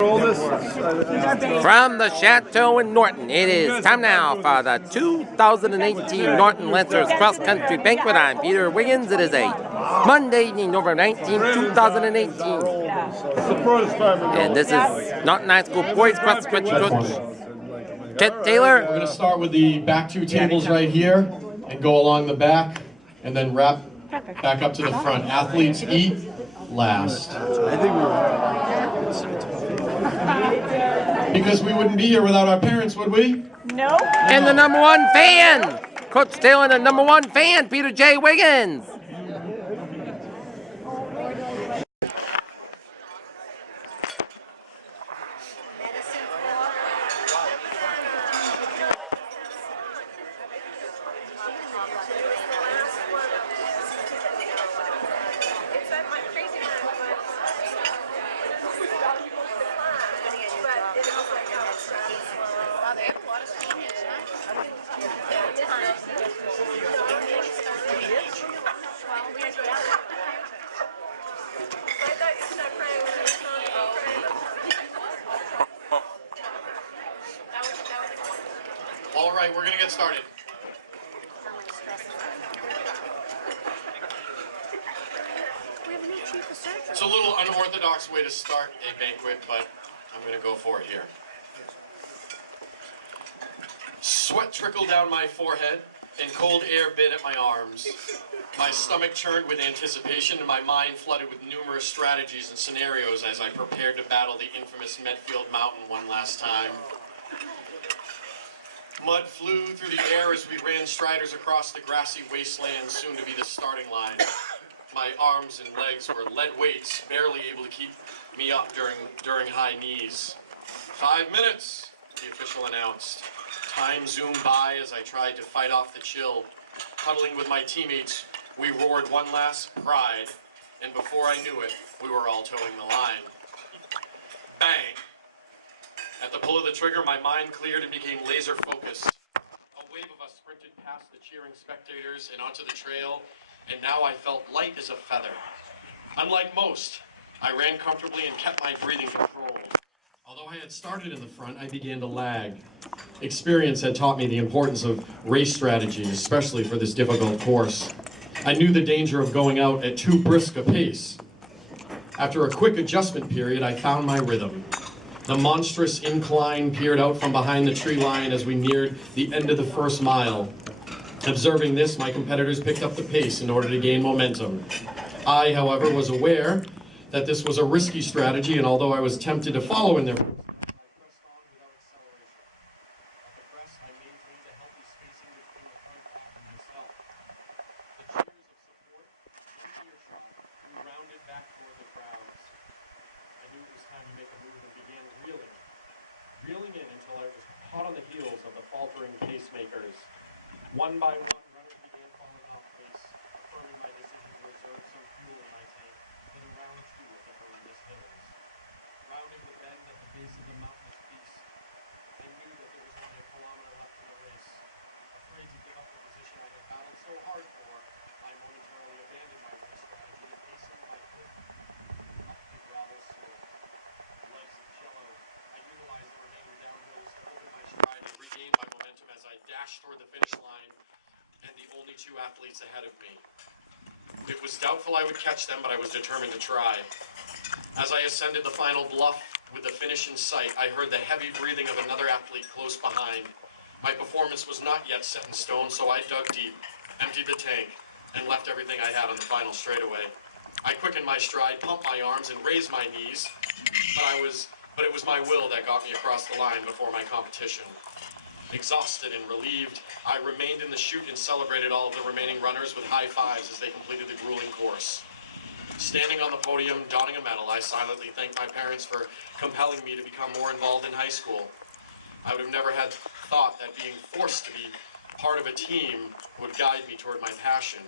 From the Chateau in Norton, it is time now for the 2018 Norton Lancers Cross Country Banquet. I'm Peter Wiggins. It is a Monday evening, November 19, 2018. And this is Norton High School Boys Cross Country Coach Ted Taylor. We're going to start with the back two tables right here and go along the back and then wrap back up to the front. Athletes eat last. Because we wouldn't be here without our parents, would we? No. And the number one fan, Coach Taylor, and the number one fan, Peter J. Wiggins. All right, we're going to get started. It's a little unorthodox way to start a banquet, but I'm going to go for it here. Sweat trickled down my forehead, and cold air bit at my arms. My stomach churned with anticipation, and my mind flooded with numerous strategies and scenarios as I prepared to battle the infamous Medfield Mountain one last time. Mud flew through the air as we ran striders across the grassy wasteland, soon to be the starting line. My arms and legs were lead weights, barely able to keep me up during high knees. 5 minutes, the official announced. Time zoomed by as I tried to fight off the chill. Huddling with my teammates, we roared one last pride, and before I knew it, we were all towing the line. Bang! At the pull of the trigger, my mind cleared and became laser focused. A wave of us sprinted past the cheering spectators and onto the trail, and now I felt light as a feather. Unlike most, I ran comfortably and kept my breathing controlled. Although I had started in the front, I began to lag. Experience had taught me the importance of race strategy, especially for this difficult course. I knew the danger of going out at too brisk a pace. After a quick adjustment period, I found my rhythm. The monstrous incline peered out from behind the tree line as we neared the end of the first mile. Observing this, my competitors picked up the pace in order to gain momentum. I, however, was aware that this was a risky strategy, and although I was tempted to follow in their footsteps, I pressed on without acceleration. At the crest, I maintained a healthy spacing between the front half and myself. The cheers of support and earshot, we rounded back toward the crowds. I knew it was time to make a move and began reeling in until I was caught on the heels of the faltering pacemakers. One by one, runners began falling off pace, affirming my decision to reserve some fuel in my tank for the round two of the horrendous hills. Rounding the bend at the base of the mountainous beast, I knew that there was only a kilometer left in the race. Afraid to give up the position I had battled so hard for, I momentarily abandoned my race strategy and hastened my foot up the gravel slope. Legs of jello, I utilized the remaining downhills to open my stride and regain my momentum as I dashed toward the finish line and the only two athletes ahead of me. It was doubtful I would catch them, but I was determined to try. As I ascended the final bluff with the finish in sight, I heard the heavy breathing of another athlete close behind. My performance was not yet set in stone, so I dug deep, emptied the tank, and left everything I had on the final straightaway. I quickened my stride, pumped my arms, and raised my knees, but it was my will that got me across the line before my competition. Exhausted and relieved, I remained in the chute and celebrated all of the remaining runners with high fives as they completed the grueling course. Standing on the podium, donning a medal, I silently thanked my parents for compelling me to become more involved in high school. I would have never had thought that being forced to be part of a team would guide me toward my passion.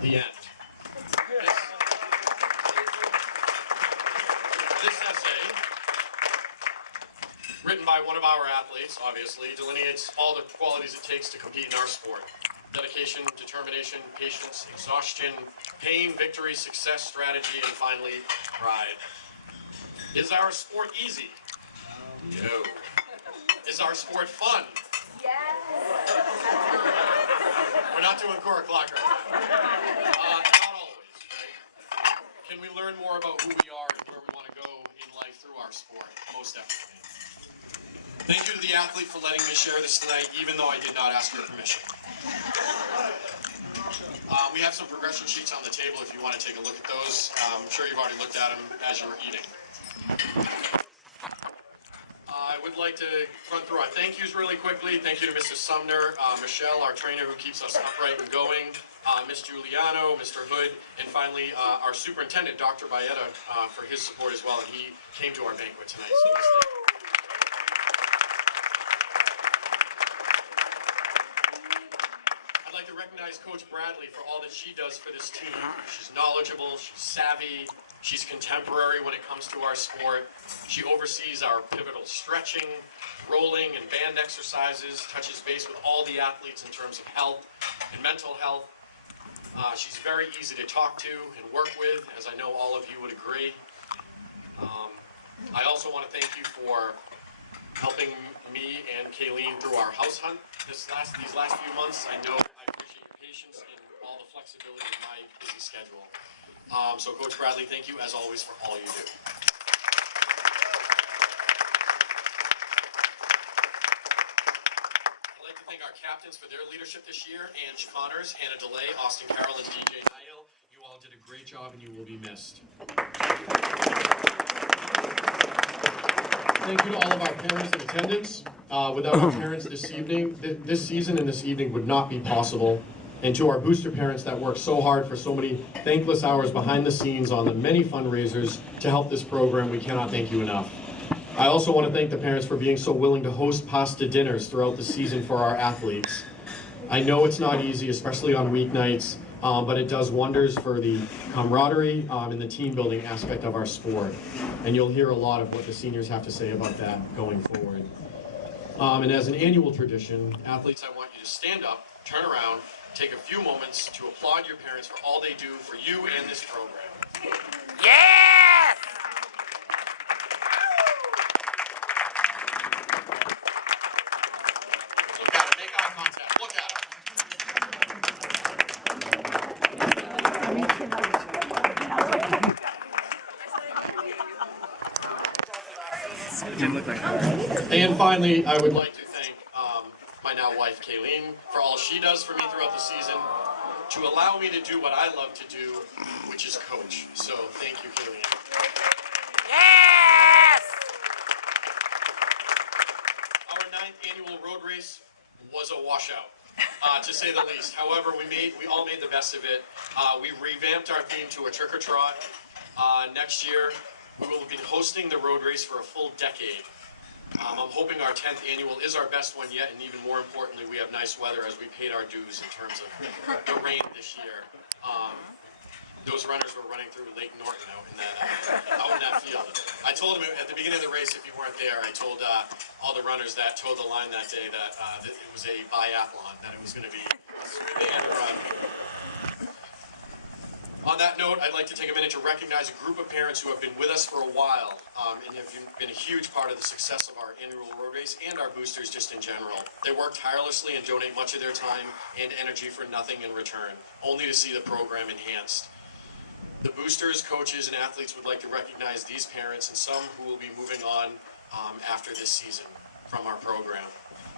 The end. This essay, written by one of our athletes, obviously, delineates all the qualities it takes to compete in our sport. Dedication, determination, patience, exhaustion, pain, victory, success, strategy, and finally, pride. Is our sport easy? No. Is our sport fun? Yes. We're not doing Cora Clock right now. Not always, right? Can we learn more about who we are and where we want to go in life through our sport? Most definitely. Thank you to the athlete for letting me share this tonight, even though I did not ask your permission. We have some progression sheets on the table if you want to take a look at those. I'm sure you've already looked at them as you were eating. I would like to run through our thank yous really quickly. Thank you to Mrs. Sumner, Michelle, our trainer who keeps us upright and going, Miss Giuliano, Mr. Hood, and finally our superintendent, Dr. Baeta, for his support as well. And he came to our banquet tonight. So let's thank him. I'd like to recognize Coach Bradley for all that she does for this team. She's knowledgeable, she's savvy, she's contemporary when it comes to our sport. She oversees our pivotal stretching, rolling, and band exercises, touches base with all the athletes in terms of health and mental health. She's very easy to talk to and work with, as I know all of you would agree. I also want to thank you for helping me and Kayleen through our house hunt these last few months. I know I appreciate your patience and all the flexibility of my busy schedule. So Coach Bradley, thank you as always for all you do. I'd like to thank our captains for their leadership this year: Ange Connors, Hannah DeLay, Austin Carroll, and DJ Niall. You all did a great job and you will be missed. Thank you to all of our parents in attendance. Without our parents this season and this evening would not be possible. And to our booster parents that work so hard for so many thankless hours behind the scenes on the many fundraisers to help this program, we cannot thank you enough. I also want to thank the parents for being so willing to host pasta dinners throughout the season for our athletes. I know it's not easy, especially on weeknights, but it does wonders for the camaraderie and the team building aspect of our sport. And you'll hear a lot of what the seniors have to say about that going forward. And as an annual tradition, athletes, I want you to stand up, turn around, take a few moments to applaud your parents for all they do for you and this program. Yes! Look at it, make eye contact, look at it. And finally, I would like to thank my now wife, Kayleen, for all she does for me throughout the season, to allow me to do what I love to do, which is coach. So thank you, Kayleen. Yes! Our 9th annual road race was a washout, to say the least. However, we all made the best of it. We revamped our theme to a trick or trot. Next year, we will be hosting the road race for a full decade. I'm hoping our 10th annual is our best one yet, and even more importantly, we have nice weather as we paid our dues in terms of the rain this year. Those runners were running through Lake Norton out in that field. I told them at the beginning of the race, if you weren't there, I told all the runners that towed the line that day that it was a biathlon, that it was going to be a swim and run. On that note, I'd like to take a minute to recognize a group of parents who have been with us for a while and have been a huge part of the success of our annual road race and our boosters just in general. They work tirelessly and donate much of their time and energy for nothing in return, only to see the program enhanced. The boosters, coaches, and athletes would like to recognize these parents and some who will be moving on after this season from our program.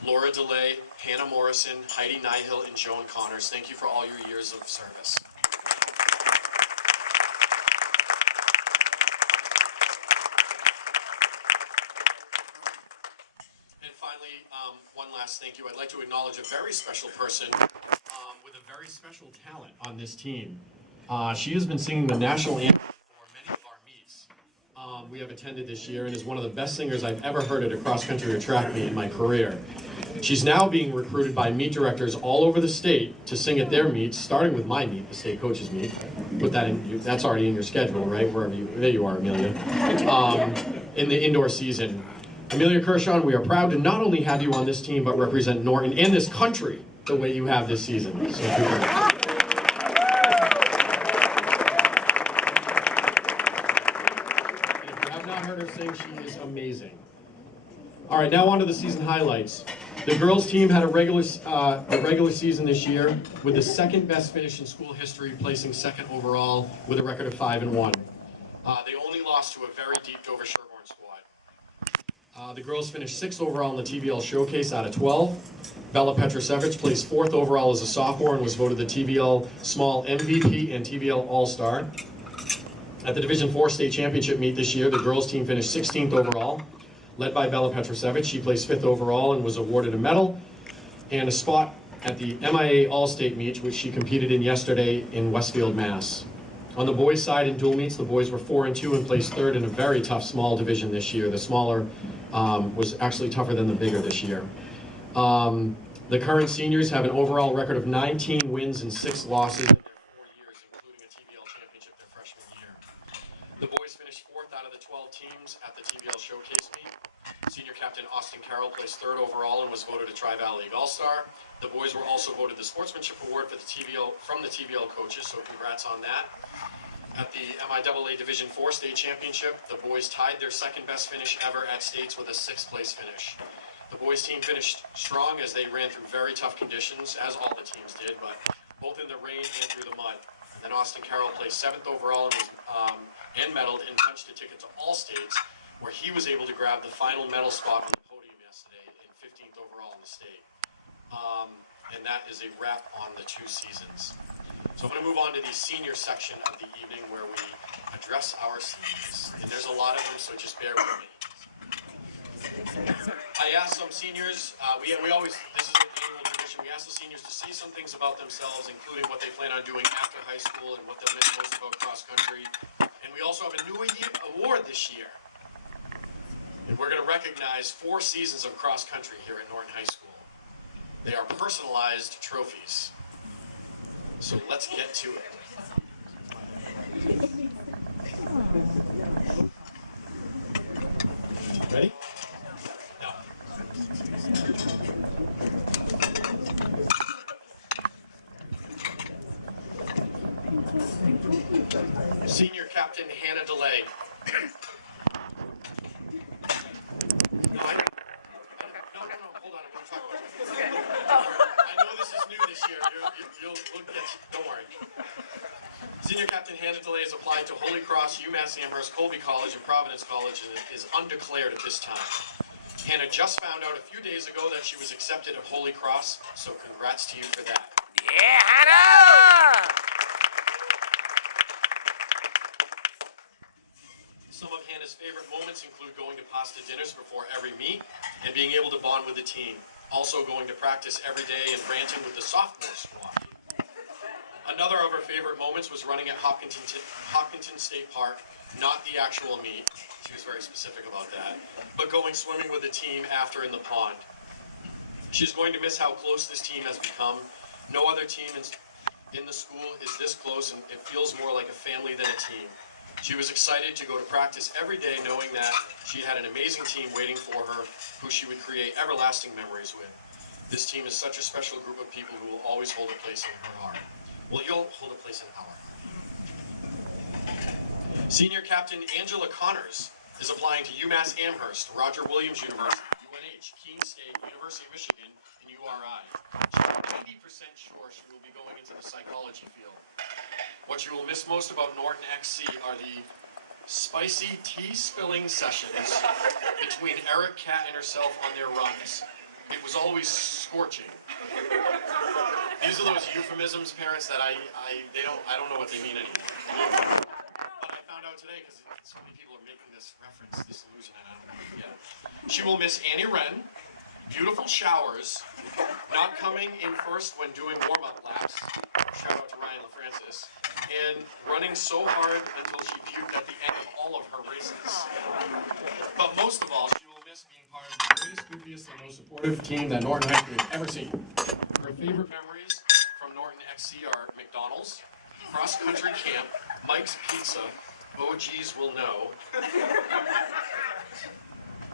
Laura DeLay, Hannah Morrison, Heidi Nihill, and Joan Connors, thank you for all your years of service. Finally, one last thank you. I'd like to acknowledge a very special person with a very special talent on this team. She has been singing the national anthem for many of our meets we have attended this year and is one of the best singers I've ever heard at a cross-country or track meet in my career. She's now being recruited by meet directors all over the state to sing at their meets, starting with my meet, the state coaches meet. Put that in, that's already in your schedule, right? There you are, Amelia. In the indoor season. Amelia Kershaw, we are proud to not only have you on this team, but represent Norton and this country the way you have this season. So, and if you have not heard her think she is amazing. All right, now on to the season highlights. The girls team had a regular season this year with the second best finish in school history, placing second overall with a record of 5-1. They only lost to a very deep Dover Sherborne squad. The girls finished 6th overall in the TBL Showcase out of 12. Bella Petrosevich placed 4th overall as a sophomore and was voted the TBL Small MVP and TBL All-Star. At the Division IV State Championship meet this year, the girls team finished 16th overall, led by Bella Petrosevich. She placed 5th overall and was awarded a medal and a spot at the MIA All-State meet, which she competed in yesterday in Westfield, Mass. On the boys' side in dual meets, the boys were 4-2 and placed 3rd in a very tough small division this year. The smaller was actually tougher than the bigger this year. The current seniors have an overall record of 19 wins and 6 losses in their 4 years, including a TBL championship their freshman year. The boys finished 4th out of the 12 teams at the TBL Showcase meet. Senior captain Austin Carroll placed 3rd overall and was voted a Tri-Valley League All-Star. The boys were also voted the Sportsmanship Award for the from the TBL coaches, so congrats on that. At the MIAA Division IV State Championship, the boys tied their second best finish ever at states with a 6th place finish. The boys team finished strong as they ran through very tough conditions, as all the teams did, but both in the rain and through the mud. And then Austin Carroll placed 7th overall and was and medaled and punched a ticket to all states, where he was able to grab the final medal spot on the podium yesterday in 15th overall in the state. And that is a wrap on the 2 seasons. So I'm going to move on to the senior section of the evening where we address our seniors. And there's a lot of them, so just bear with me. I asked some seniors, we always, this is an annual tradition, we ask the seniors to say some things about themselves, including what they plan on doing after high school and what they'll miss most about cross country. And we also have a new award this year. And we're going to recognize 4 seasons of cross country here at Norton High School. They are personalized trophies. So let's get to it. Ready? No. Senior Captain Hannah DeLay. No, hold on, I'm going to talk about it. I know this is new this year. We'll get you, don't worry. Senior Captain Hannah DeLay has applied to Holy Cross, UMass Amherst, Colby College, and Providence College, and is undeclared at this time. Hannah just found out a few days ago that she was accepted at Holy Cross, so congrats to you for that. Yeah, Hannah! Some of Hannah's favorite moments include going to pasta dinners before every meet and being able to bond with the team. Also going to practice every day and ranting with the sophomore squad. Another of her favorite moments was running at Hopkinton State Park, not the actual meet, she was very specific about that, but going swimming with the team after in the pond. She's going to miss how close this team has become. No other team in the school is this close, and it feels more like a family than a team. She was excited to go to practice every day knowing that she had an amazing team waiting for her, who she would create everlasting memories with. This team is such a special group of people who will always hold a place in her heart. Well, you'll hold a place in our heart. Senior Captain Angela Connors is applying to UMass Amherst, Roger Williams University, UNH, Keene State, University of Michigan, and URI. She's 90% sure she will be going into the psychology field. What you will miss most about Norton XC are the spicy tea-spilling sessions between Eric Cat and herself on their runs. It was always scorching. These are those euphemisms, parents, that I don't know what they mean anymore. But I found out today because so many people are making this reference, this allusion, and I don't know yet. She will miss Annie Wren, beautiful showers, not coming in first when doing warm-up laps. Shout out to Ryan LaFrancis. And running so hard until she puked at the end of all of her races. But most of all, she will miss being part of the greatest, goofiest, and most supportive team that Norton High School has ever seen. Her favorite memories from Norton XC are McDonald's, cross-country camp, Mike's Pizza, OGs will know.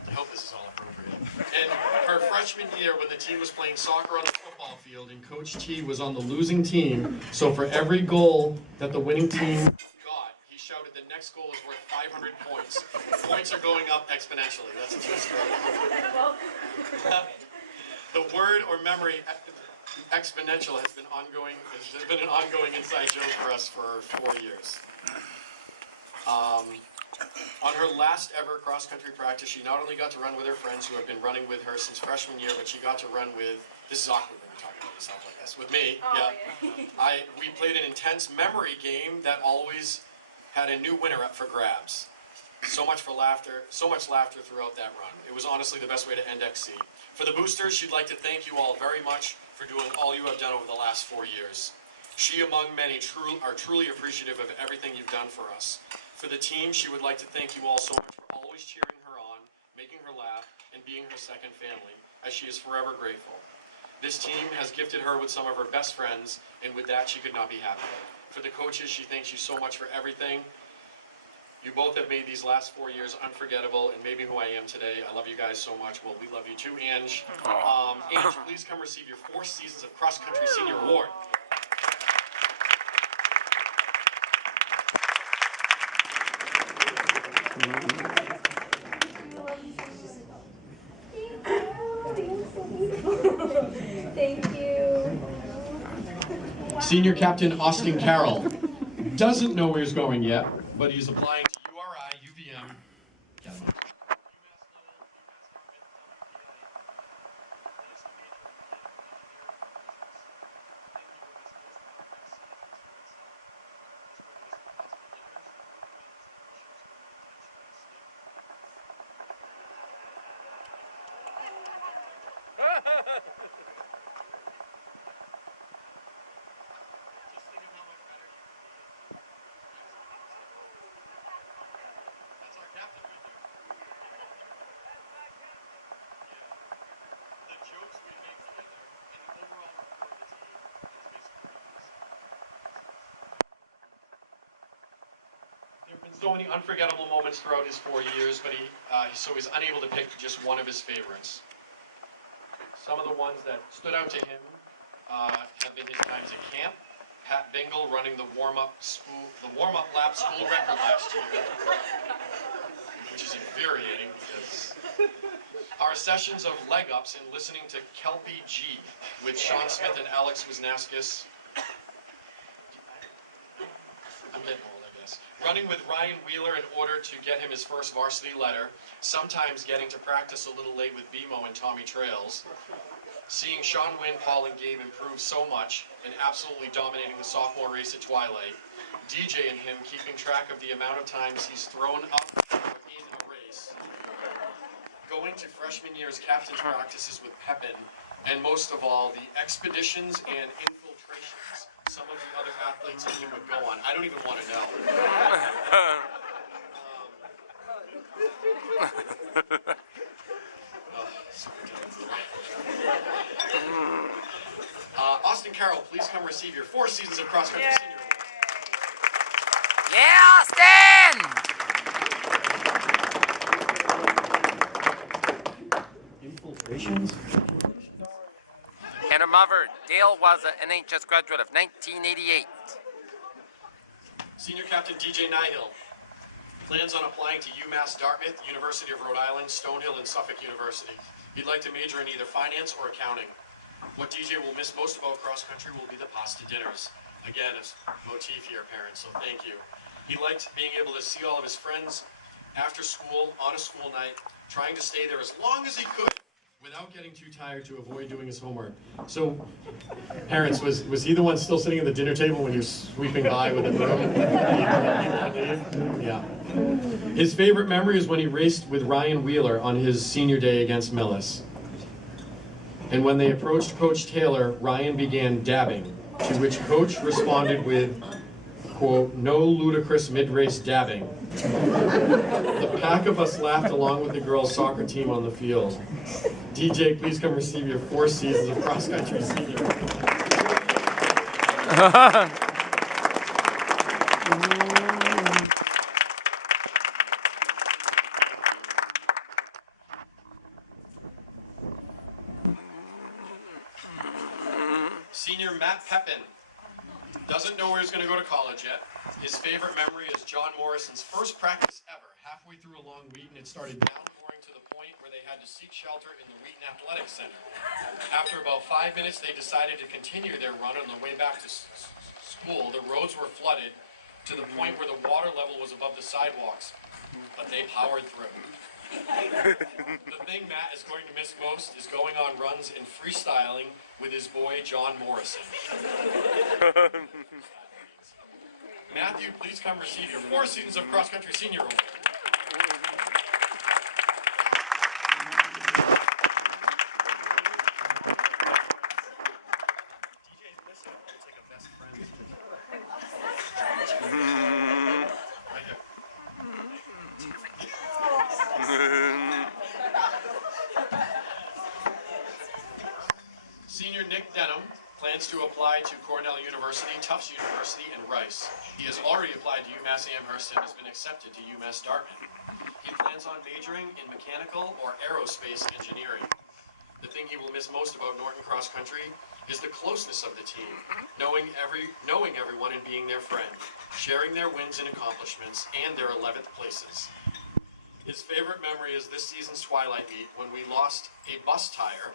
I hope this is all appropriate. And her freshman year, when the team was playing soccer on the football field and Coach T was on the losing team, so for every goal that the winning team got, he shouted the the next goal is worth 500 points. Points are going up exponentially. That's a true story. The word or memory exponential has been ongoing. Has been an ongoing inside joke for us for 4 years. On her last ever cross-country practice, she not only got to run with her friends who have been running with her since freshman year, but she got to run with, this is awkward when you're talking about yourself like this, with me. We played an intense memory game that always had a new winner up for grabs. So much laughter throughout that run. It was honestly the best way to end XC. For the boosters, she'd like to thank you all very much for doing all you have done over the last 4 years. She, among many, are truly appreciative of everything you've done for us. For the team, she would like to thank you all so much for always cheering her on, making her laugh, and being her second family, as she is forever grateful. This team has gifted her with some of her best friends, and with that, she could not be happier. For the coaches, she thanks you so much for everything. You both have made these last 4 years unforgettable and made me who I am today. I love you guys so much. Well, we love you too, Ange. Ange, please come receive your 4 seasons of cross-country senior award. Thank you. Senior Captain Austin Carroll doesn't know where he's going yet, but he's applying to URI, UVM. There have been so many unforgettable moments throughout his 4 years, but he's unable to pick just one of his favorites. Some of the ones that stood out to him have been his times at camp. Pat Bingle running the warm-up lap school record last year, which is infuriating because our sessions of leg ups and listening to Kelpie G with Sean Smith and Alex Wisnaskis. I'm getting old, I guess. Running with Ryan Wheeler in order to get him his first varsity letter. Sometimes getting to practice a little late with BMO and Tommy Trails. Seeing Sean Wynn, Paul, and Gabe improve so much and absolutely dominating the sophomore race at Twilight. DJ and him keeping track of the amount of times he's thrown up in a race. Going to freshman year's captain's practices with Pepin. And most of all, the expeditions and infiltrations some of the other athletes and he would go on. I don't even want to know. Austin Carroll, please come receive your 4 seasons of cross-country senior. Yeah, Austin! Infiltrations? And her mother, Dale, was an NHS graduate of 1988. Senior Captain DJ Nihill plans on applying to UMass Dartmouth, University of Rhode Island, Stonehill, and Suffolk University. He'd like to major in either finance or accounting. What DJ will miss most about cross-country will be the pasta dinners. Again, it's motif here, parents, so thank you. He liked being able to see all of his friends after school, on a school night, trying to stay there as long as he could without getting too tired to avoid doing his homework. So, parents, was he the one still sitting at the dinner table when you're sweeping by with a broom? Yeah. His favorite memory is when he raced with Ryan Wheeler on his senior day against Millis. And when they approached Coach Taylor, Ryan began dabbing, to which Coach responded with, quote, "No ludicrous mid-race dabbing." The pack of us laughed along with the girls' soccer team on the field. DJ, please come receive your 4 seasons of cross-country senior. Senior Matt Pepin Doesn't know where he's going to go to college yet. His favorite memory is John Morrison's first practice ever. Halfway through a long Wheaton, it started downpouring to the point where they had to seek shelter in the Wheaton Athletic Center. After about 5 minutes, they decided to continue their run on the way back to school. The roads were flooded to the point where the water level was above the sidewalks, but they powered through. The thing Matt is going to miss most is going on runs and freestyling with his boy John Morrison. Matthew, please come receive your 4 seasons of cross-country senior award. Senior Nick Denham plans to apply to Cornell University, Tufts University, and Rice. He has already applied to UMass Amherst and has been accepted to UMass Dartmouth. He plans on majoring in mechanical or aerospace engineering. The thing he will miss most about Norton Cross Country is the closeness of the team, knowing everyone and being their friend, sharing their wins and accomplishments, and their 11th places. His favorite memory is this season's Twilight Meet when we lost a bus tire,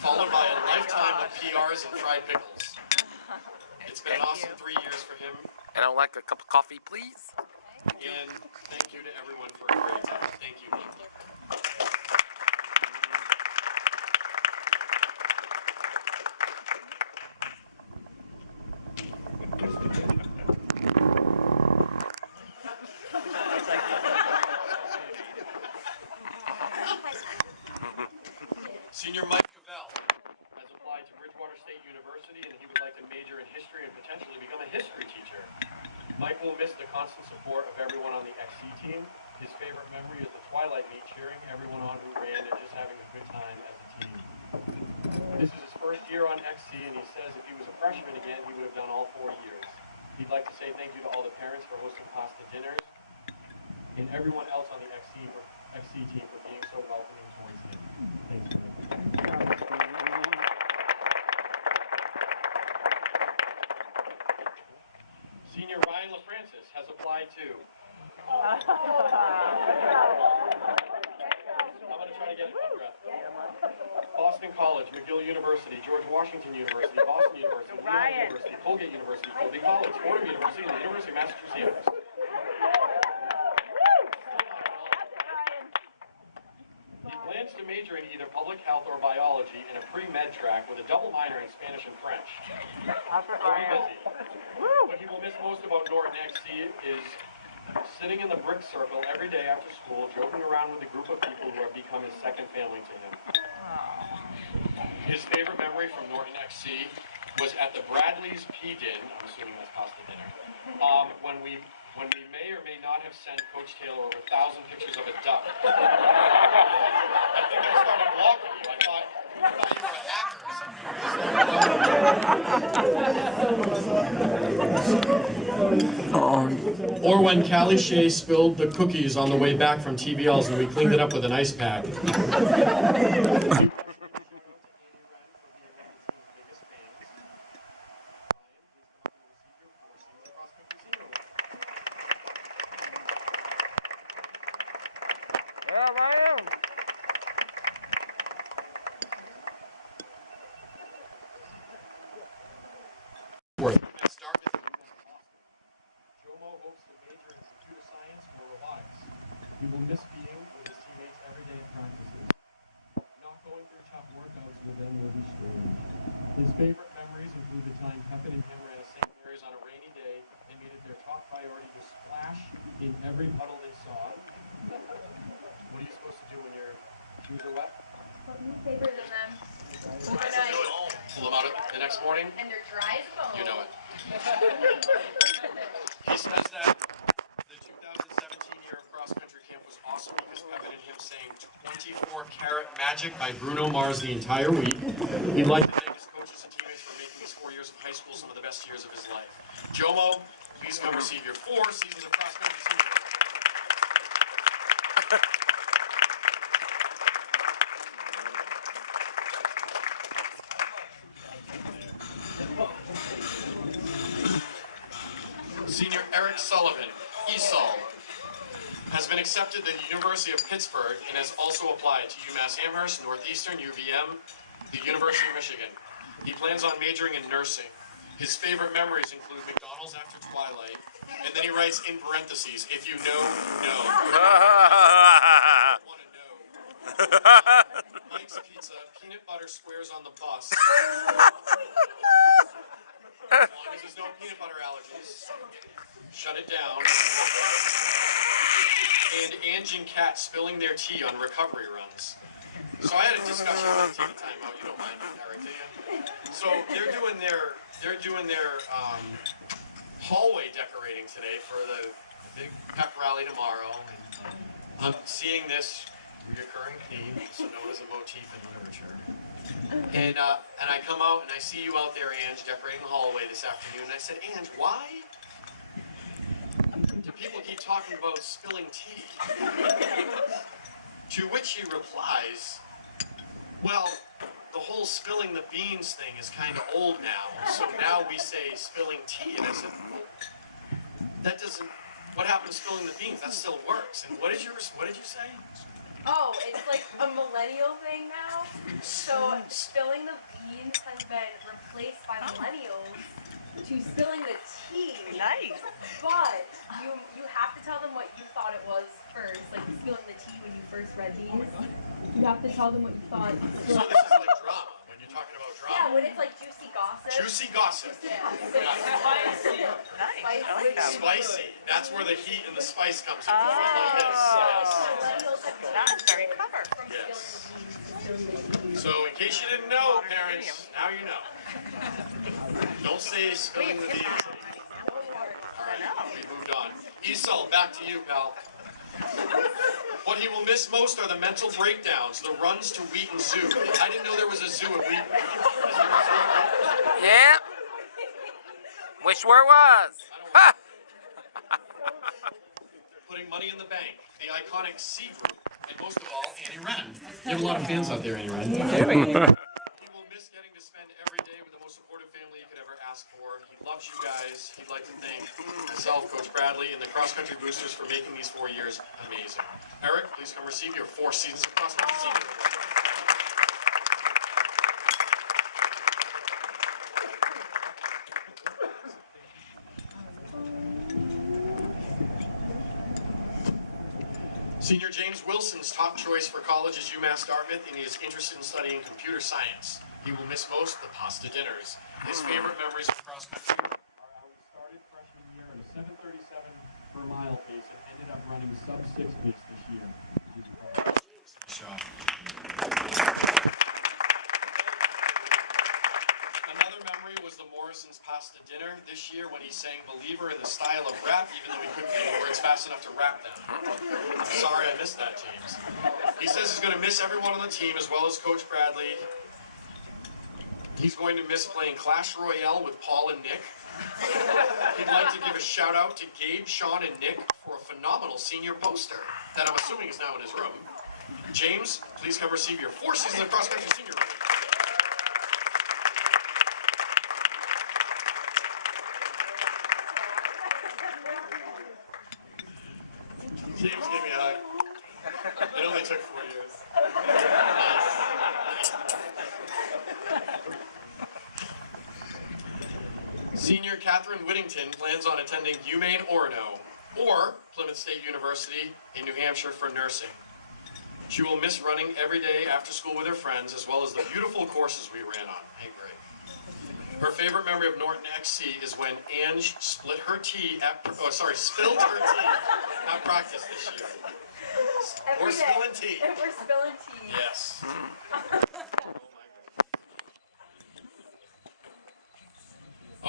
followed by a lifetime of PRs and fried pickles. It's been an awesome 3 years for him. And I would like a cup of coffee, please. And thank you to everyone for a great time. Thank you. Senior Mike Cavell has applied to Bridgewater State University and he would like to major in history and potentially become a history teacher. Mike will miss the constant support of everyone on the XC team. His favorite memory is the Twilight Meet, cheering everyone on who ran and just having a good time as a team. This is his first year on XC and he says if he was a freshman again, he would have done all 4 years. He'd like to say thank you to all the parents for hosting pasta dinners and everyone else on the XC team for being so welcoming towards him. Thank you. Senior Ryan LaFrancis has applied to. I'm going to try to get it on breath. Boston College, McGill University, George Washington University, Boston University, Lehigh University, Colgate University, Colby College, Fordham University, and the University of Massachusetts. He plans to major in either public health or biology in a pre-med track with a double minor in Spanish and French. Very busy. What he will miss most about Norton XC is sitting in the brick circle every day after school, joking around with a group of people who have become his second family to him. His favorite memory from Norton XC was at the Bradley's P-Din, I'm assuming that's pasta dinner, when we may or may not have sent Coach Taylor over 1,000 pictures of a duck. I think I started blocking you. I thought you were a hacker or something. Or when Callie Shea spilled the cookies on the way back from TBL's and we cleaned it up with an ice pack. Well, Ryan. UMass Dartmouth and UMass Boston. Jomo hopes to major in computer science or robotics. He will miss being with his teammates every day at practices. Not going through tough workouts with them will be strange. His favorite memories include the time Pepin and him ran a St. Mary's on a rainy day and made it their top priority to splash in every puddle they saw. What are you supposed to do when your shoes are wet? Put newspapers in them. Pull them out the next morning? And they're dry as bone. You know it. He says that the 2017 year of cross-country camp was awesome because Pepin and him sang 24 Karat Magic by Bruno Mars the entire week. He'd like to thank his coaches and teammates for making these 4 years of high school some of the best years of his life. Jomo, please come receive your 4 seasons of cross-country senior. Senior Eric Sullivan, ESOL, has been accepted to the University of Pittsburgh and has also applied to UMass Amherst, Northeastern, UVM, the University of Michigan. He plans on majoring in nursing. His favorite memories include McDonald's after Twilight, and then he writes in parentheses, if you know, you know. Want to know. Mike's Pizza, peanut butter squares on the bus. As long as there's no peanut butter allergies, shut it down. And Angie and Kat spilling their tea on recovery runs. So I had a discussion with the team timeout. You don't mind, Eric, do you? So they're doing their hallway decorating today for the big pep rally tomorrow. And I'm seeing this recurring theme, also known as a motif in literature. And I come out and I see you out there, Ange, decorating the hallway this afternoon. And I said, Ange, why do people keep talking about spilling tea? To which he replies, well, the whole spilling the beans thing is kind of old now. So now we say spilling tea. And I said, that doesn't, what happened to spilling the beans? That still works. And what did you say? Oh, it's like a millennial thing now. So spilling the beans has been replaced by millennials to spilling the tea. Nice. But you have to tell them what you thought it was first. Like spilling the tea when you first read these. You have to tell them what you thought. So this is like drama, when you're talking about drama. Yeah, when it's like juicy gossip. Juicy gossip. Yeah. Spicy. Nice. I like that. Spicy. That's where the heat and the spice comes in. Oh. Like this. Millennials have That's very clever. from Yes. spilling the beans to spilling the tea. So in case you didn't know, parents, now you know. Don't say spilling the beans. Alright, we moved on. Esau, back to you, pal. What he will miss most are the mental breakdowns, the runs to Wheaton Zoo. I didn't know there was a zoo at Wheaton. Yeah. Wish where it was. Ha! Putting money in the bank, the iconic C Group, and most of all, Annie Wren. You have a lot of fans out there, Annie Wren. He will miss getting to spend every day with the most supportive family you could ever ask for. He loves you guys. He'd like to thank myself, Coach Bradley, and the cross-country boosters for making these 4 years amazing. Eric, please come receive your 4 seasons of cross-country senior award. Senior James Wilson's top choice for college is UMass Dartmouth, and he is interested in studying computer science. He will miss most the pasta dinners. His favorite memories of cross country are how he started freshman year at a 7:37 per mile pace and ended up running sub-6 pace this year. Nice job. Another memory was the Morrison's pasta dinner this year when he sang Believer in the style of rap, even though he couldn't get the words fast enough to rap them. Sorry I missed that, James. He says he's going to miss everyone on the team as well as Coach Bradley. He's going to miss playing Clash Royale with Paul and Nick. He'd like to give a shout out to Gabe, Sean, and Nick for a phenomenal senior poster that I'm assuming is now in his room. James, please come receive your 4 seasons of cross-country senior award. James, give me a hug. It only took 4 years. Senior Catherine Whittington plans on attending UMaine Orono or Plymouth State University in New Hampshire for nursing. She will miss running every day after school with her friends, as well as the beautiful courses we ran on. Hey, great. Her favorite memory of Norton XC is when Ange spilled her tea at practice this year. We're spilling tea. If we're spilling tea. Yes.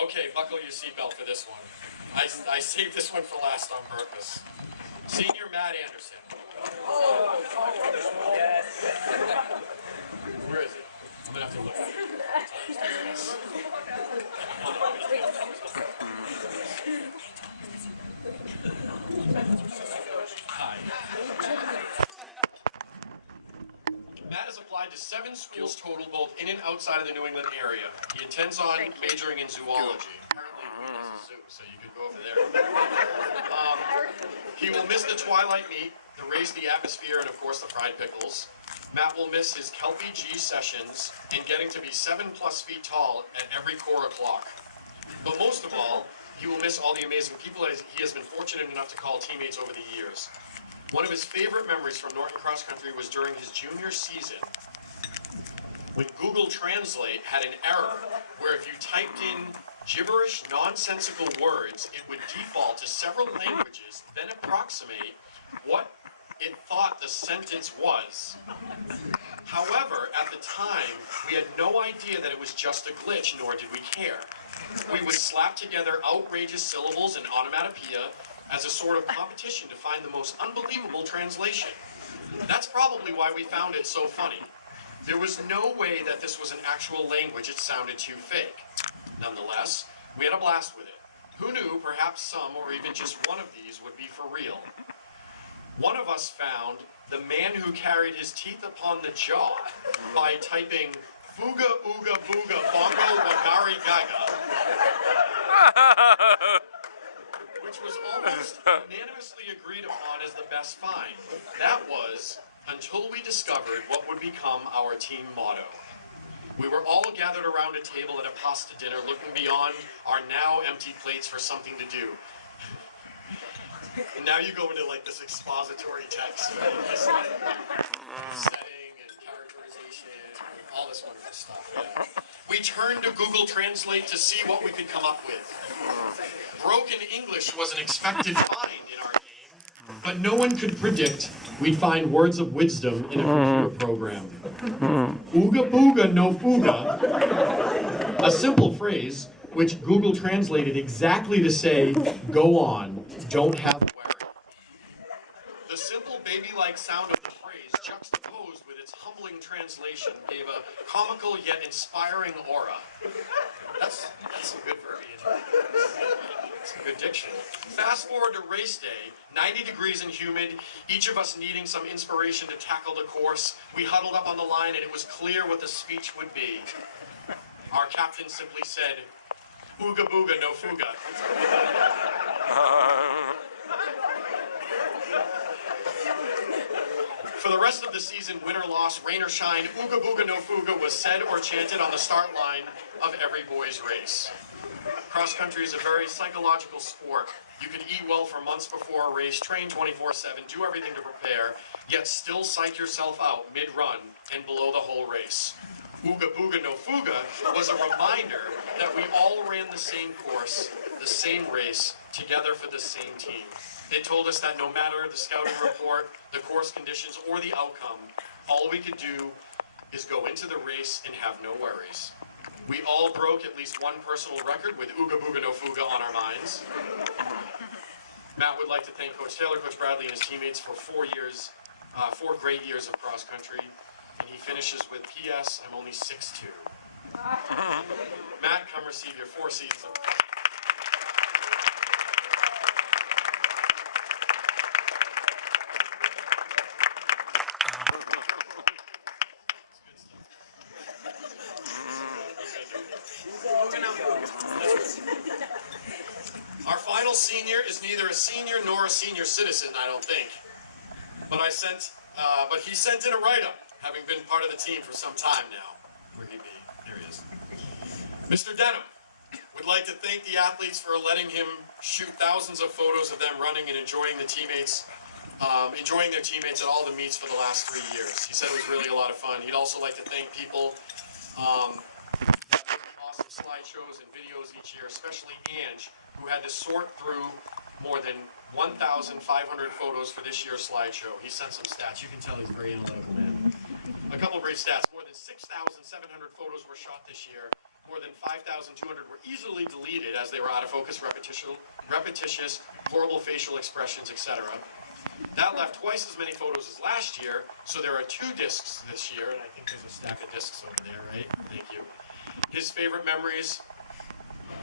Okay, buckle your seatbelt for this one. I saved this one for last on purpose. Senior Matt Anderson. Where is it? I'm gonna have to look. Hi. Matt has applied to 7 schools total, both in and outside of the New England area. He intends on majoring in zoology. Apparently, he has a zoo, so you could go over there. He will miss the twilight meet, the race, the atmosphere, and of course the fried pickles. Matt will miss his Kelpie G sessions and getting to be 7+ feet tall at every core o'clock. But most of all, he will miss all the amazing people he has been fortunate enough to call teammates over the years. One of his favorite memories from Norton Cross Country was during his junior season, when Google Translate had an error where if you typed in gibberish, nonsensical words, it would default to several languages, then approximate what it thought the sentence was. However, at the time, we had no idea that it was just a glitch, nor did we care. We would slap together outrageous syllables and onomatopoeia as a sort of competition to find the most unbelievable translation. That's probably why we found it so funny. There was no way that this was an actual language, it sounded too fake. Nonetheless, we had a blast with it. Who knew perhaps some or even just one of these would be for real? One of us found the man who carried his teeth upon the jaw by typing Fuga Ooga Booga Bongo Wagari Gaga, which was almost unanimously agreed upon as the best find. That was until we discovered what would become our team motto. We were all gathered around a table at a pasta dinner looking beyond our now empty plates for something to do. And now you go into like this expository text, setting and characterization, all this wonderful stuff. Yeah. We turned to Google Translate to see what we could come up with. Broken English was an expected find in our game, but no one could predict we'd find words of wisdom in a computer program. Ooga booga no fuga, a simple phrase which Google translated exactly to say, go on, don't have worry. The simple baby-like sound of the phrase, juxtaposed with its humbling translation, gave a comical yet inspiring aura. That's some good verbiage. Some good diction. Fast forward to race day, 90 degrees and humid, each of us needing some inspiration to tackle the course. We huddled up on the line and it was clear what the speech would be. Our captain simply said, Ooga booga no fuga. For the rest of the season, win or loss, rain or shine, Ooga booga no fuga was said or chanted on the start line of every boys' race. Cross country is a very psychological sport. You can eat well for months before a race, train 24/7, do everything to prepare, yet still psych yourself out mid-run and below the whole race. Ooga booga no fuga was a reminder that we all ran the same course, the same race, together for the same team. It told us that no matter the scouting report, the course conditions, or the outcome, all we could do is go into the race and have no worries. We all broke at least one personal record with Ooga booga no fuga on our minds. Matt would like to thank Coach Taylor, Coach Bradley, and his teammates for 4 great years of cross country. And he finishes with, P.S. I'm only 6'2". Matt, come receive your 4 seats. Our final senior is neither a senior nor a senior citizen, I don't think. But he sent in a write-up, having been part of the team for some time now. Where'd he be? There he is. Mr. Denham would like to thank the athletes for letting him shoot thousands of photos of them running and enjoying their teammates at all the meets for the last 3 years. He said it was really a lot of fun. He'd also like to thank people that make awesome slideshows and videos each year, especially Ange, who had to sort through more than 1,500 photos for this year's slideshow. He sent some stats. You can tell he's a very analytical man. A couple of great stats. More than 6,700 photos were shot this year. More than 5,200 were easily deleted as they were out of focus, repetitious, horrible facial expressions, etc. That left twice as many photos as last year, so there are 2 discs this year, and I think there's a stack of discs over there, right? Thank you. His favorite memories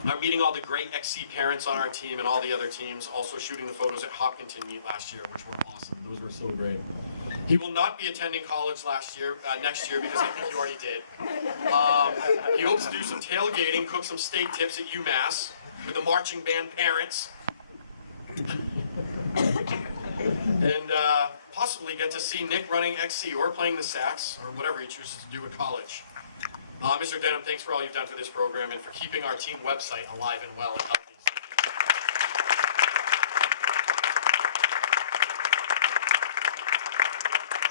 are meeting all the great XC parents on our team and all the other teams, also shooting the photos at Hopkinton meet last year, which were awesome. Those were so great. He will not be attending college next year, because I think he already did. He hopes to do some tailgating, cook some steak tips at UMass with the marching band parents. and possibly get to see Nick running XC or playing the sax or whatever he chooses to do at college. Mr. Denham, thanks for all you've done for this program and for keeping our team website alive and well and healthy.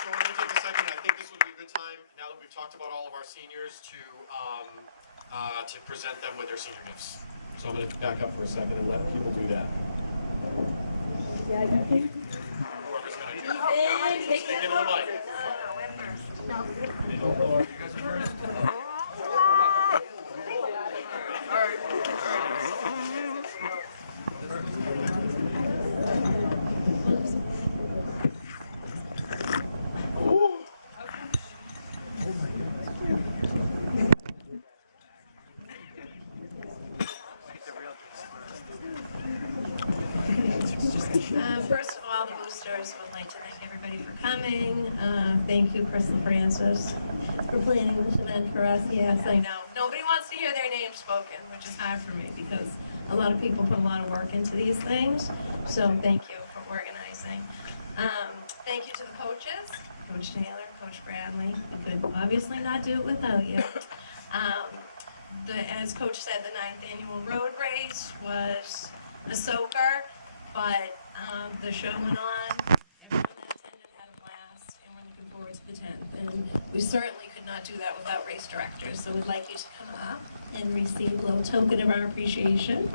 So I'm going to take a second. I think this would be a good time, now that we've talked about all of our seniors, to present them with their senior gifts. So I'm going to back up for a second and let people do that. Whoever's going to do it. Take it on the mic. First of all, the boosters would like to thank everybody for coming. Thank you, Crystal Francis, for planning this event for us. Yes, I know. Nobody wants to hear their name spoken, which is hard for me because a lot of people put a lot of work into these things. So thank you for organizing. Thank you to the coaches, Coach Taylor, Coach Bradley. We could obviously not do it without you. As Coach said, the 9th annual road race was a soaker. But the show went on, everyone that attended had a blast, and we're looking forward to the 10th. And we certainly could not do that without race directors, so we'd like you to come up and receive a little token of our appreciation.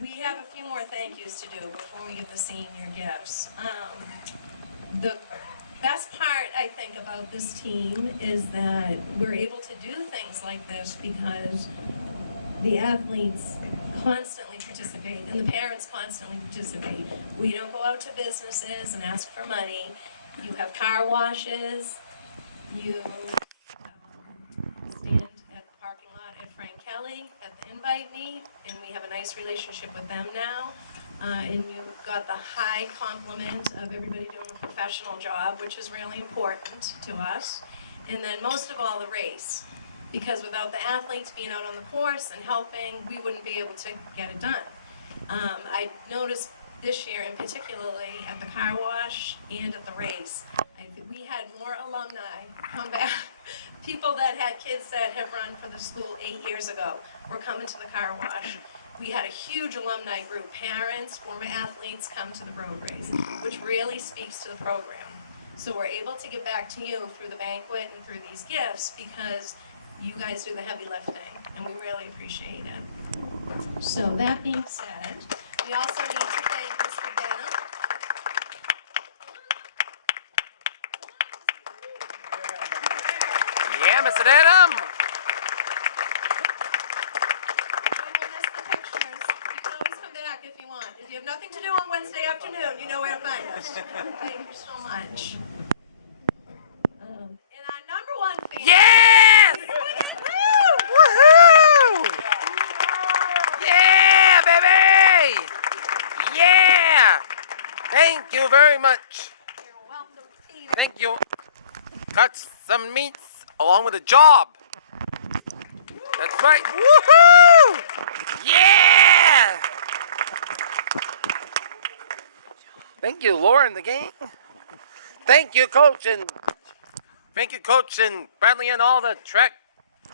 We have a few more thank yous to do before we give the senior gifts. The best part, I think, about this team is that we're able to do things like this because the athletes constantly participate and the parents constantly participate. We don't go out to businesses and ask for money. You have car washes. You stand at the parking lot at Frank Kelly at the Invite Me, and we have a nice relationship with them now. And you got the high compliment of everybody doing a professional job, which is really important to us. And then most of all, the race. Because without the athletes being out on the course and helping, we wouldn't be able to get it done. I noticed this year, and particularly at the car wash and at the race, we had more alumni come back. People that had kids that have run for the school 8 years ago were coming to the car wash. We had a huge alumni group. Parents, former athletes come to the road race, which really speaks to the program. So we're able to get back to you through the banquet and through these gifts because you guys do the heavy lifting, and we really appreciate it. So that being said, we also need to thank Mr. Denham. Yeah, Mr. Denham. If you want. If you have nothing to do on Wednesday afternoon, you know where to find us. Thank you so much. And our number one fan. Yes! Woohoo! Yeah, baby! Yeah! Thank you very much. You're welcome, Peter. Thank you. Got some meats along with a job. That's right. Woohoo! Yeah! Thank you, Laura and the gang. Thank you, Coach and Bradley and all the track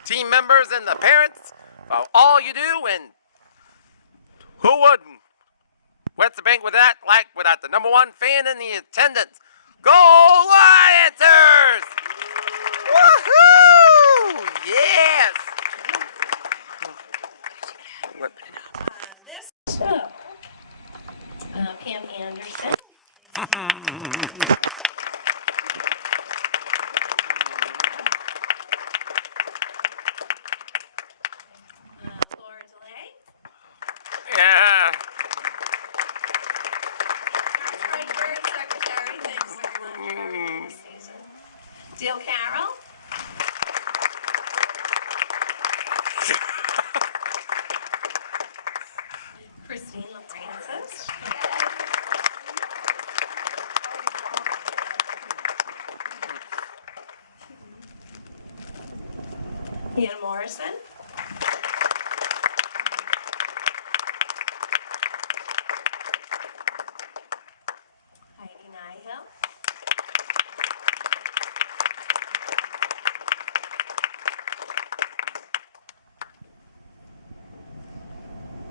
team members and the parents for all you do. And who wouldn't? What's the bank with that like without the number one fan in the attendance? Go Lancers! Woohoo! Yes! What? This show, Pam Anderson. Laura DeLay. Yeah. Secretary, thanks very much for this season. Dale Carroll. Hannah Morrison. Heidi Nyhill.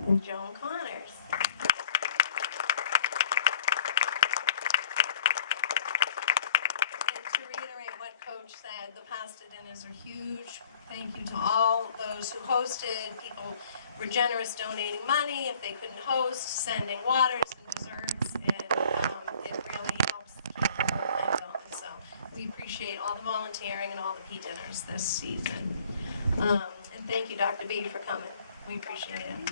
And Joan Connors. And to reiterate what Coach said, the pasta dinners are huge. Thank you to all those who hosted. People were generous donating money. If they couldn't host, sending waters and desserts. And it really helps keep the event going. So we appreciate all the volunteering and all the pea dinners this season. And thank you, Dr. B, for coming. We appreciate it.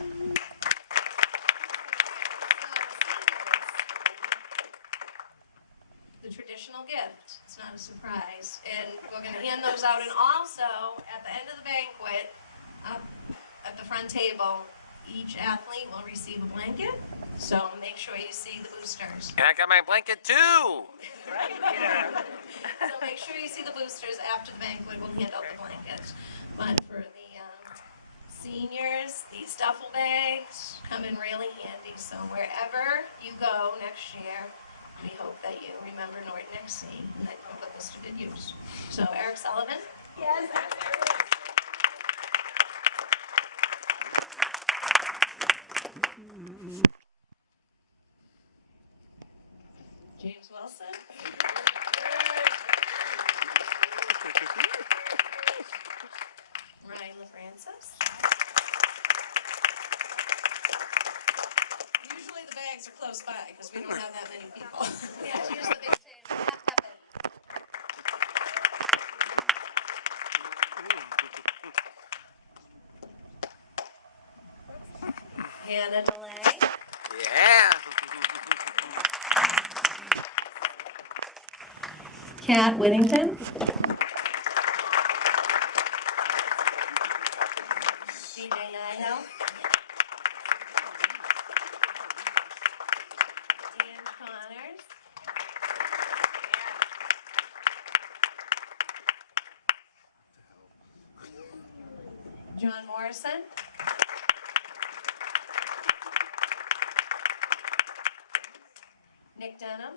The traditional gift. It's not a surprise. And we're going to hand those out. And also, at the end of the banquet, up at the front table, each athlete will receive a blanket. So make sure you see the boosters. And I got my blanket too. Right here. So make sure you see the boosters after the banquet. We'll hand out the blankets. But for the seniors, these duffel bags come in really handy. So wherever you go next year, we hope that you remember Norton XC and that you can put this to good use. So Eric Sullivan. Yes. James Wilson. Ryan LaFrancis. Usually the bags are close by because we don't have that many people. Yeah, here's the big table. Matt Peppin. Hannah DeLay. Yeah. Kat Whittington. DJ Nyhill. Dan Connors. John Morrison. Nick Denham.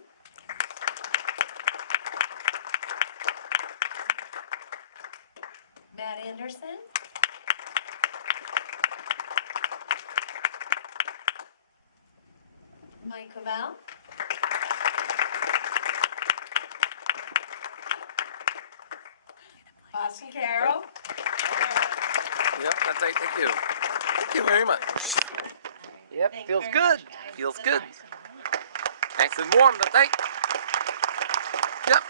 Matt Anderson. Mike Cavell. Austin Carroll. Yep, that's right. Thank you. Thank you very much. Yep, Thank you feels very good. much, guys. Feels Sit good. nice. Nice and warm, that's right. Yep.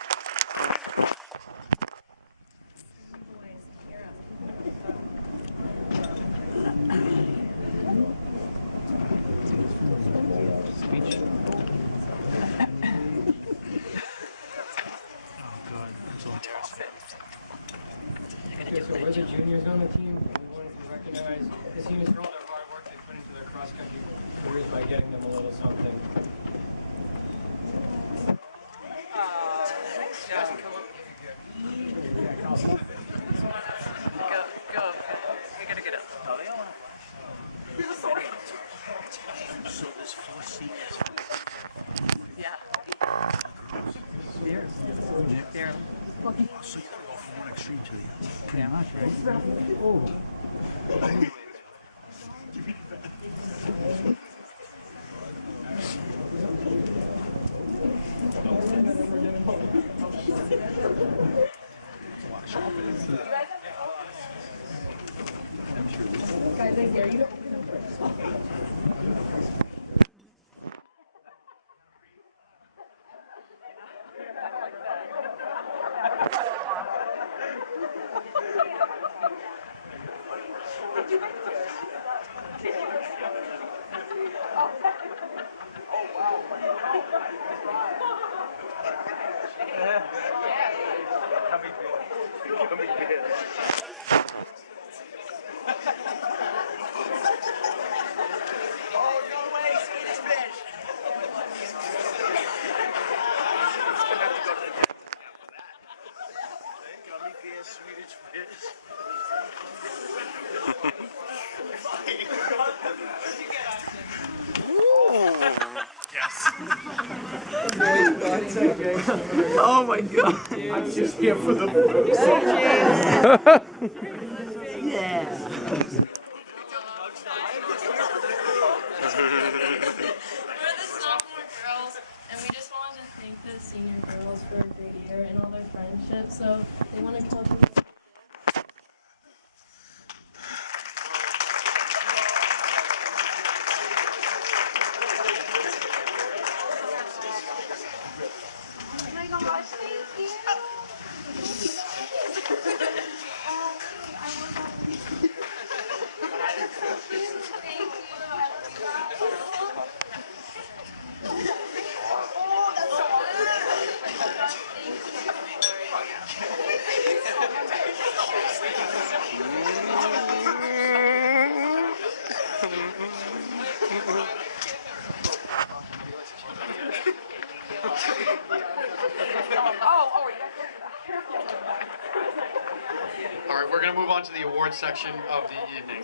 Okay, so we're the juniors on the team, and we wanted to recognize the seniors for all their hard work they put into their cross-country careers by getting them a little something. Thanks, John. Go. You gotta get up. So there's 4 seats. Yeah. There. So you gotta go from one extreme to the other. Yeah, that's right. Oh. Guys, I dare you. Thank you. Oh my God. I'm just here for the Yeah. We're the sophomore girls, and we just wanted to thank the senior girls for a great year and all their friendships. So they want to come up with Oh my gosh, thank you. Oh, I love that. Thank you. I love you guys. Oh, that's so awesome. All right, we're going to move on to the award section of the evening.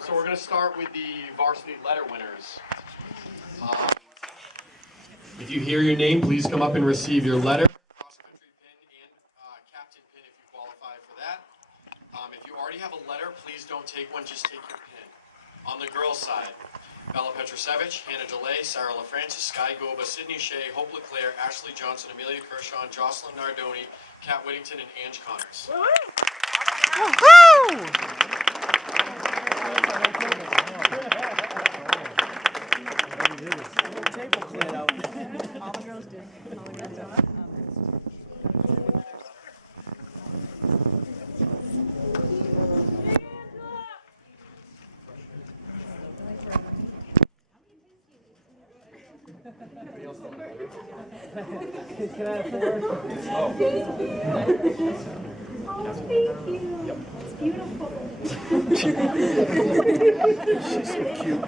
So we're going to start with the varsity letter winners. If you hear your name, please come up and receive your letter. Cross-country pin and captain pin if you qualify for that. If you already have a letter, please don't take one, just take your pin. On the girls' side, Bella Petrosevich, Hannah DeLay, Sarah LaFrancis, Sky Goba, Sydney Shea, Hope LeClaire, Ashley Johnson, Amelia Kershaw, Jocelyn Nardoni, Kat Whittington, and Ange Connors. Table cleared out. All the girls did. All the girls did. Can I have 4? Oh, thank you. It's beautiful. She's so cute.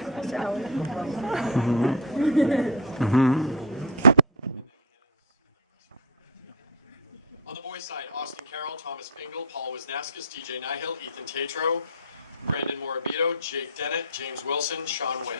On the boys' side, Austin Carroll, Thomas Bingle, Paul Wisnaskis, DJ Nihil, Ethan Tatro, Brandon Morabito, Jake Dennett, James Wilson, Sean Wynn.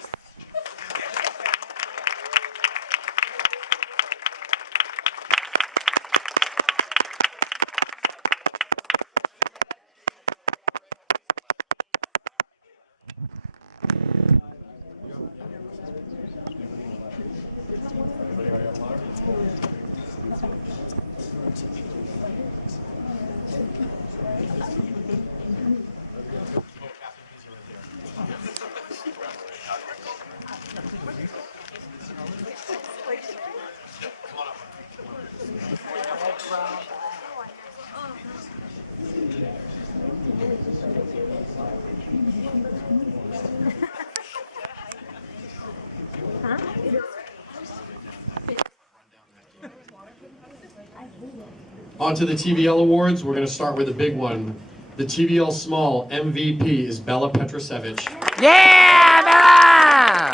On to the TVL Awards. We're going to start with the big one. The TVL Small MVP is Bella Petrosevich. Yeah, Bella!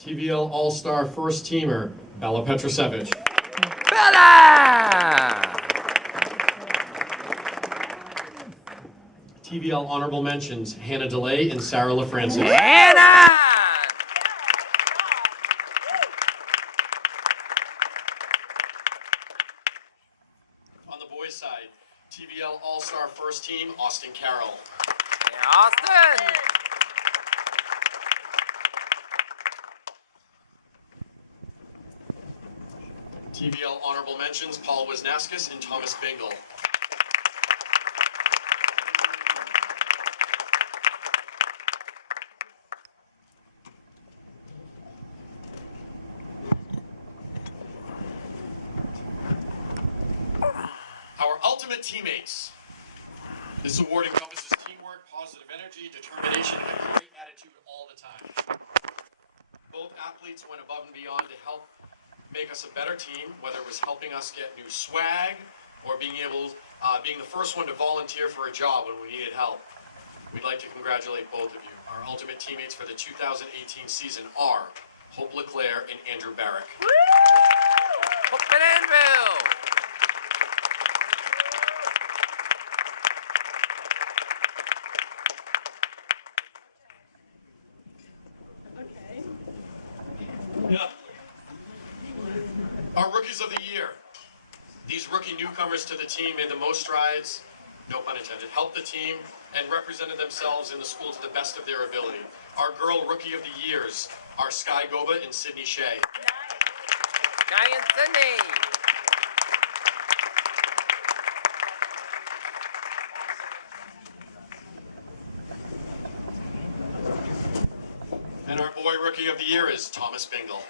TVL All-Star First Teamer, Bella Petrosevich. Bella! TVL Honorable Mentions, Hannah DeLay and Sarah LaFrancis. Hannah! On the boys' side, TVL All-Star First Team, Austin Carroll. Yeah, Austin! TVL Honorable Mentions, Paul Wisnaskis and Thomas Bingle. Our ultimate teammates. This award encompasses teamwork, positive energy, determination, and a great attitude all the time. Both athletes went above and beyond to help make us a better team, whether it was helping us get new swag or being the first one to volunteer for a job when we needed help. We'd like to congratulate both of you. Our ultimate teammates for the 2018 season are Hope LeClaire and Andrew Barrick. Hope and Andrew! Rookies of the Year. These rookie newcomers to the team made the most strides, no pun intended, helped the team and represented themselves in the school to the best of their ability. Our girl Rookie of the Years are Sky Goba and Sydney Shea. Sky and Sydney. And our boy Rookie of the Year is Thomas Bingle.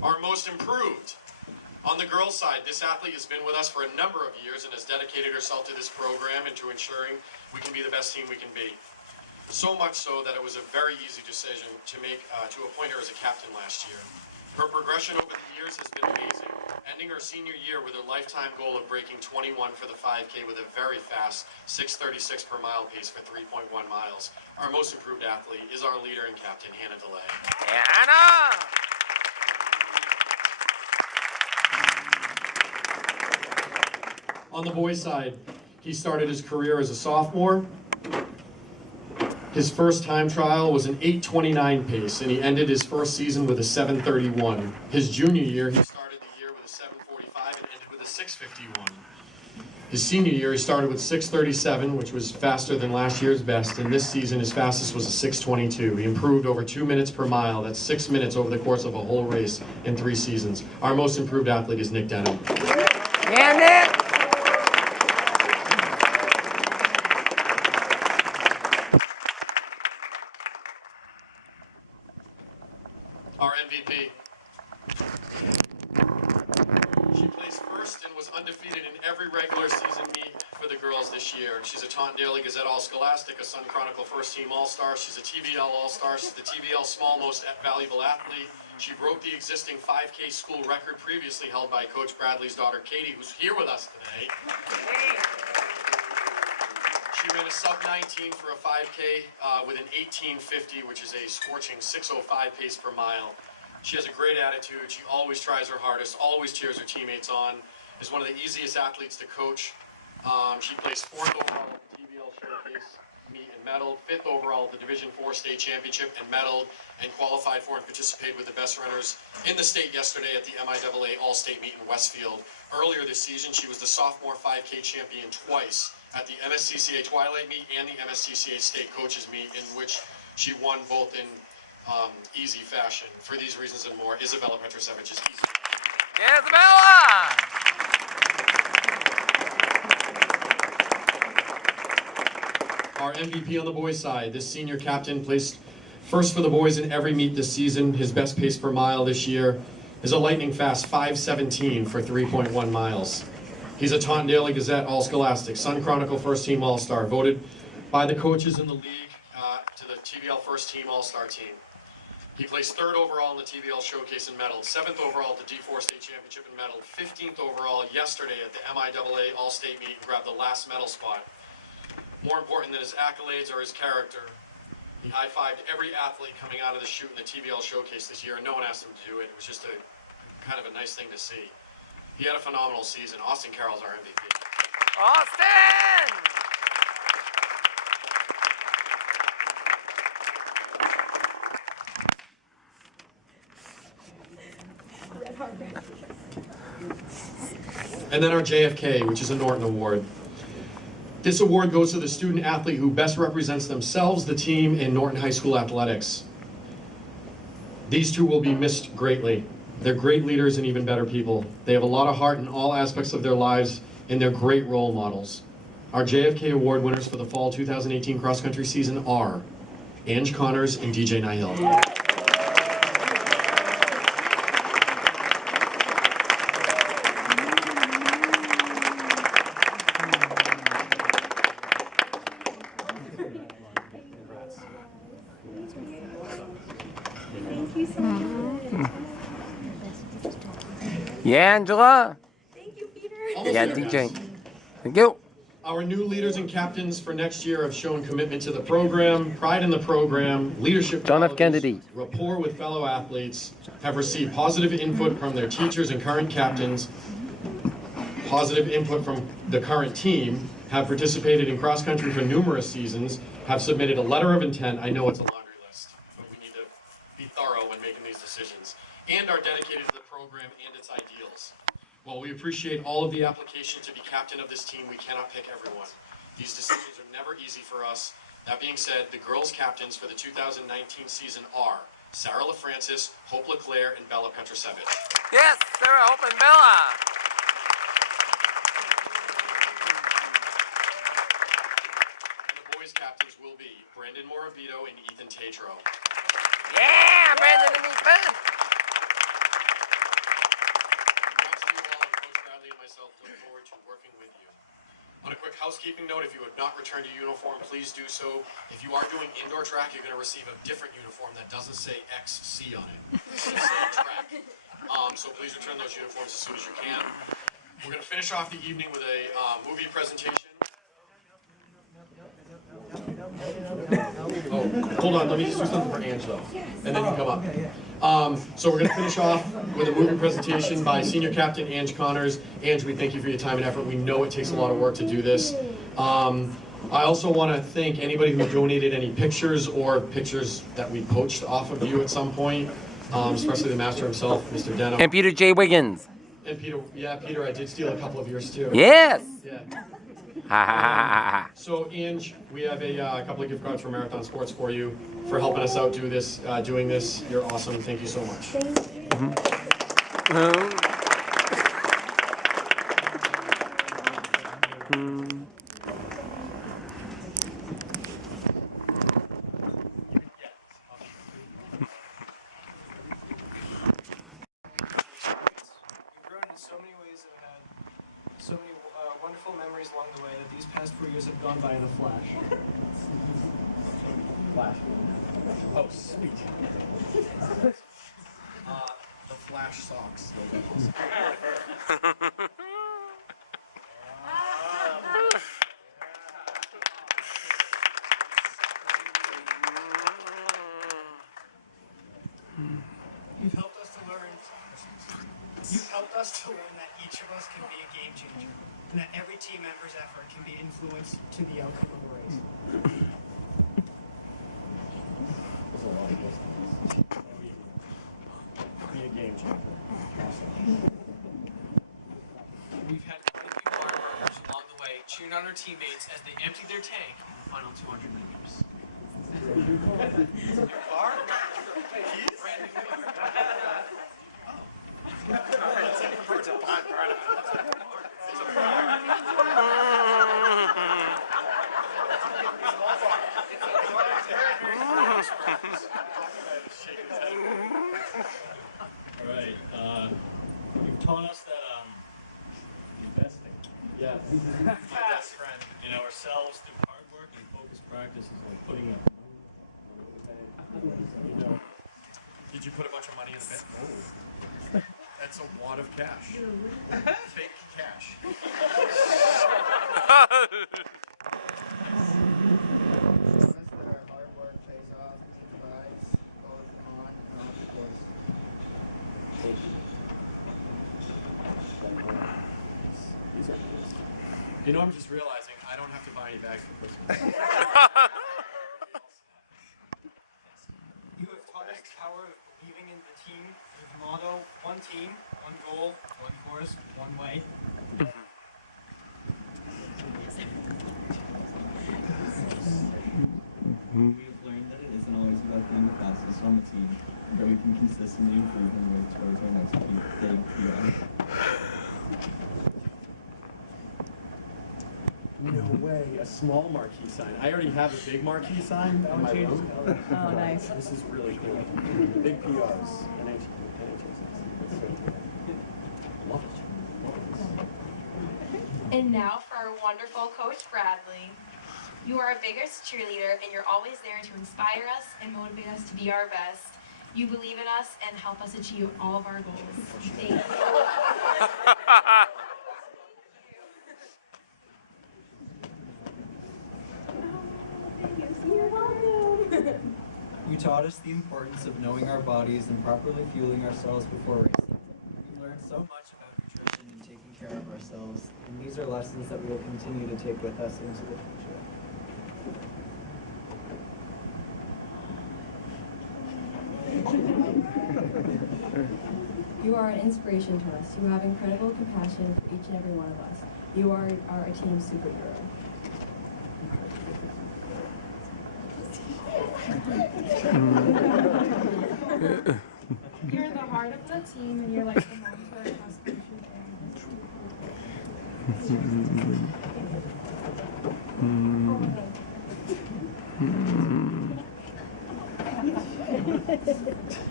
Our most improved. On the girls' side, this athlete has been with us for a number of years and has dedicated herself to this program and to ensuring we can be the best team we can be. So much so that it was a very easy decision to make to appoint her as a captain last year. Her progression over the years has been amazing, ending her senior year with a lifetime goal of breaking 21 for the 5K with a very fast 6:36 per mile pace for 3.1 miles. Our most improved athlete is our leader and captain, Hannah DeLay. Hannah! On the boys' side, he started his career as a sophomore. His first time trial was an 8:29 pace, and he ended his first season with a 7:31. His junior year, he started the year with a 7:45 and ended with a 6:51. His senior year, he started with 6:37, which was faster than last year's best, and this season his fastest was a 6:22. He improved over 2 minutes per mile. That's 6 minutes over the course of a whole race in 3 seasons. Our most improved athlete is Nick Denham. Yeah, Nick! Our MVP. She placed first and was undefeated in every regular season meet for the girls this year. She's a Taunton Daily Gazette All-Scholastic, a Sun Chronicle First Team All-Star. She's a TBL All-Star. She's the TBL Small Most Valuable Athlete. She broke the existing 5K school record previously held by Coach Bradley's daughter, Katie, who's here with us today. She ran a sub-19 for a 5K with an 18:50, which is a scorching 6:05 pace per mile. She has a great attitude. She always tries her hardest, always cheers her teammates on, is one of the easiest athletes to coach. She placed 4th overall at the TBL Showcase meet and medaled, 5th overall at the Division IV State Championship and medaled, and qualified for and participated with the best runners in the state yesterday at the MIAA All-State meet in Westfield. Earlier this season, she was the sophomore 5K champion twice at the MSCCA Twilight meet and the MSCCA State Coaches meet, in which she won both in easy fashion. For these reasons and more, Isabella Petrosevich is easy. Isabella! Our MVP on the boys' side, this senior captain placed first for the boys in every meet this season. His best pace per mile this year is a lightning fast 5:17 for 3.1 miles. He's a Taunton Daily Gazette All-Scholastic, Sun Chronicle First Team All-Star, voted by the coaches in the league to the TBL First Team All-Star team. He placed 3rd overall in the TBL Showcase and medaled, 7th overall at the D4 State Championship and medaled, 15th overall yesterday at the MIAA All-State meet and grabbed the last medal spot. More important than his accolades are his character. He high-fived every athlete coming out of the chute in the TBL Showcase this year, and no one asked him to do it. It was just a kind of a nice thing to see. He had a phenomenal season. Austin Carroll's our MVP. Austin! And then our JFK, which is a Norton Award. This award goes to the student athlete who best represents themselves, the team, and Norton High School athletics. These two will be missed greatly. They're great leaders and even better people. They have a lot of heart in all aspects of their lives, and they're great role models. Our JFK Award winners for the fall 2018 cross-country season are Ange Connors and DJ Nihil. Yeah, Angela? Thank you, Peter. Yeah, DJ. Thank you. Our new leaders and captains for next year have shown commitment to the program, pride in the program, leadership John F. qualities, Kennedy. rapport with fellow athletes, have received positive input from their teachers and current captains, positive input from the current team, have participated in cross country for numerous seasons, have submitted a letter of intent. I know it's a laundry list, but we need to be thorough when making these decisions, and are dedicated to the program and its ideals. While we appreciate all of the applications to be captain of this team, we cannot pick everyone. These decisions are never easy for us. That being said, the girls' captains for the 2019 season are Sarah LaFrancis, Hope LeClaire, and Bella Petrosevich. Yes, Sarah, Hope, and Bella. And the boys' captains will be Brandon Morabito and Ethan Tatro. Yeah, Brandon and Ethan. Congrats to you all, and Coach Bradley and myself look forward to working with you. On a quick housekeeping note, if you have not returned your uniform, please do so. If you are doing indoor track, you're going to receive a different uniform that doesn't say XC on it. It's going to say track. So please return those uniforms as soon as you can. We're going to finish off the evening with a movie presentation. Oh, hold on, let me just do something for Ange though, and then you come up. So we're going to finish off with a movie presentation by Senior Captain Ange Connors. Ange, we thank you for your time and effort. We know it takes a lot of work to do this. I also want to thank anybody who donated any pictures or pictures that we poached off of you at some point, especially the master himself, Mr. Denham. And Peter J. Wiggins. And Peter, yeah, Peter, I did steal a couple of yours too. Yes. Yeah. Ha ha ha ha. So, Ange, we have a couple of gift cards for Marathon Sports for you for helping us out doing this. You're awesome. Thank you so much. So many ways that have had so many wonderful memories along the way that these past 4 years have gone by in a flash. Flash. Oh, sweet. The Flash socks. You've helped us to learn. You've helped us to learn that each of us can be a game changer, and that every team member's effort can be influenced to the outcome of the race. There's a lot of those things. Be a game changer. Awesome. We've had quite a few bar burgers along the way, cheering on our teammates as they emptied their tank on the final 200 meters. New car? Brand new car. It's a byproduct. It's a Alright, you've taught us that investing. Yes. My best friend. In ourselves through hard work and focused practice is like putting up. Did you put a bunch of money in the bank? Oh. That's a wad of cash. Fake cash. You know, I'm just realizing I don't have to buy any bags for Christmas. You have taught us the power of believing in the team. Your motto: one team, one goal, one course, one way. We've learned that it isn't always about being the fastest on the team, but we can consistently improve and work towards our next big PR. No way, a small marquee sign. I already have a big marquee sign in my room. Oh, nice. This is really cool. Big PRs. Love it. And now for our wonderful Coach Bradley. You are our biggest cheerleader, and you're always there to inspire us and motivate us to be our best. You believe in us and help us achieve all of our goals. Thank you. You taught us the importance of knowing our bodies and properly fueling ourselves before racing. We learned so much about nutrition and taking care of ourselves. ourselves, and these are lessons that we will continue to take with us into the future. You are an inspiration to us. You have incredible compassion for each and every one of us. You are a team superhero. You're the heart of the team, and you're like the mom to our cross-country You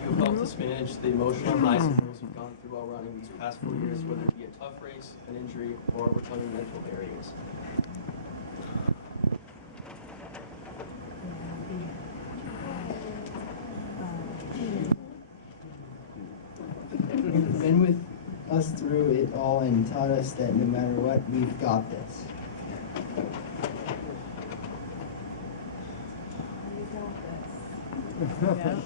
have helped us manage the emotional highs and lows we've gone through while running these past 4 years, whether it be a tough race, an injury, or overcoming mental barriers. You've been with us through it all and taught us that no matter what, we've got this. Yeah.